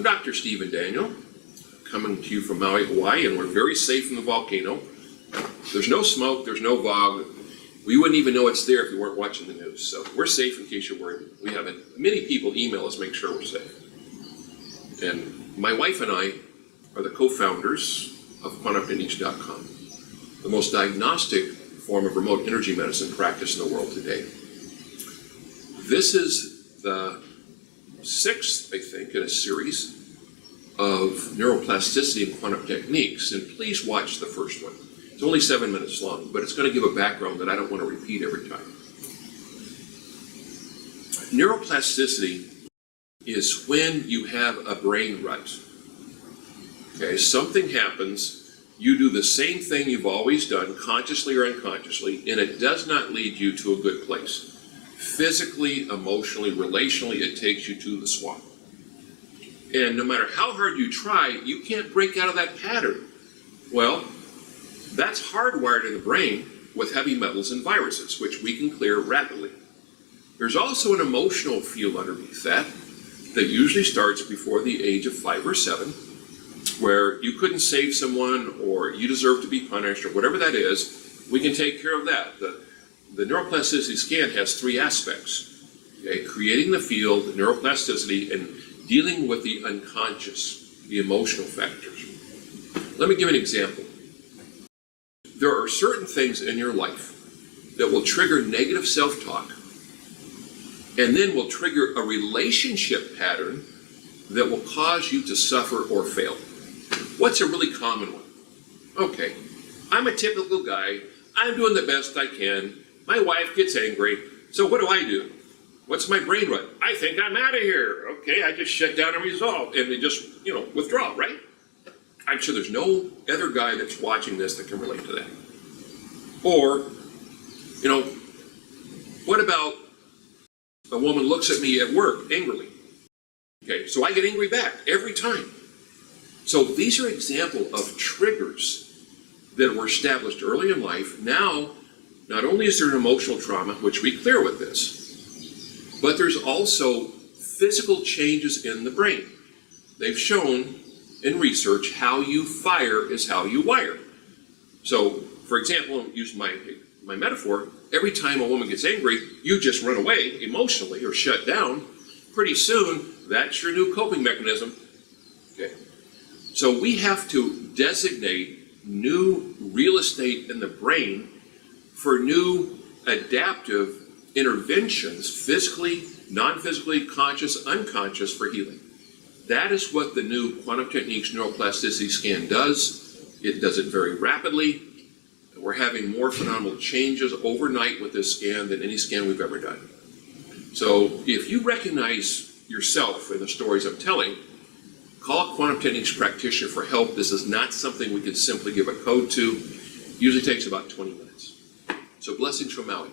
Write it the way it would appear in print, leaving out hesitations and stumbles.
I'm Dr. Stephen Daniel, coming to you from Maui, Hawaii, and we're very safe from the volcano. There's no smoke, there's no fog. We wouldn't even know it's there if you weren't watching the news. So we're safe in case you're worried. We have many people email us, make sure we're safe. And my wife and I are the co-founders of quantumtechniques.com, the most diagnostic form of remote energy medicine practice in the world today. This is the 6th, I think, in a series of neuroplasticity and quantum techniques, and please watch the first one. It's only 7 minutes long, but it's going to give a background that I don't want to repeat every time. Neuroplasticity is when you have a brain rut. Okay, something happens, you do the same thing you've always done, consciously or unconsciously, and it does not lead you to a good place. Physically, emotionally, relationally, it takes you to the swamp. And no matter how hard you try, you can't break out of that pattern. Well, that's hardwired in the brain with heavy metals and viruses, which we can clear rapidly. There's also an emotional field underneath that usually starts before the age of 5 or 7, where you couldn't save someone or you deserve to be punished or whatever that is. We can take care of that. The neuroplasticity scan has 3 aspects. Okay? Creating the field, the neuroplasticity, and dealing with the unconscious, the emotional factors. Let me give an example. There are certain things in your life that will trigger negative self-talk and then will trigger a relationship pattern that will cause you to suffer or fail. What's a really common one? Okay, I'm a typical guy. I'm doing the best I can. My wife gets angry. So what do? What's my brain rut? I think I'm out of here. Okay, I just shut down and resolve. And they just, withdraw, right? I'm sure there's no other guy that's watching this that can relate to that. Or, what about a woman looks at me at work angrily? Okay, so I get angry back every time. So these are examples of triggers that were established early in life. Now, not only is there an emotional trauma, which we clear with this, but there's also physical changes in the brain. They've shown in research how you fire is how you wire. So, for example, use my metaphor, every time a woman gets angry, you just run away emotionally or shut down. Pretty soon, that's your new coping mechanism. Okay. So we have to designate new real estate in the brain for new adaptive interventions, physically, non-physically, conscious, unconscious, for healing. That is what the new Quantum Techniques Neuroplasticity Scan does. It does it very rapidly. We're having more phenomenal changes overnight with this scan than any scan we've ever done. So if you recognize yourself in the stories I'm telling, call a Quantum Techniques practitioner for help. This is not something we can simply give a code to. Usually takes about 20 minutes. So blessings from Maui.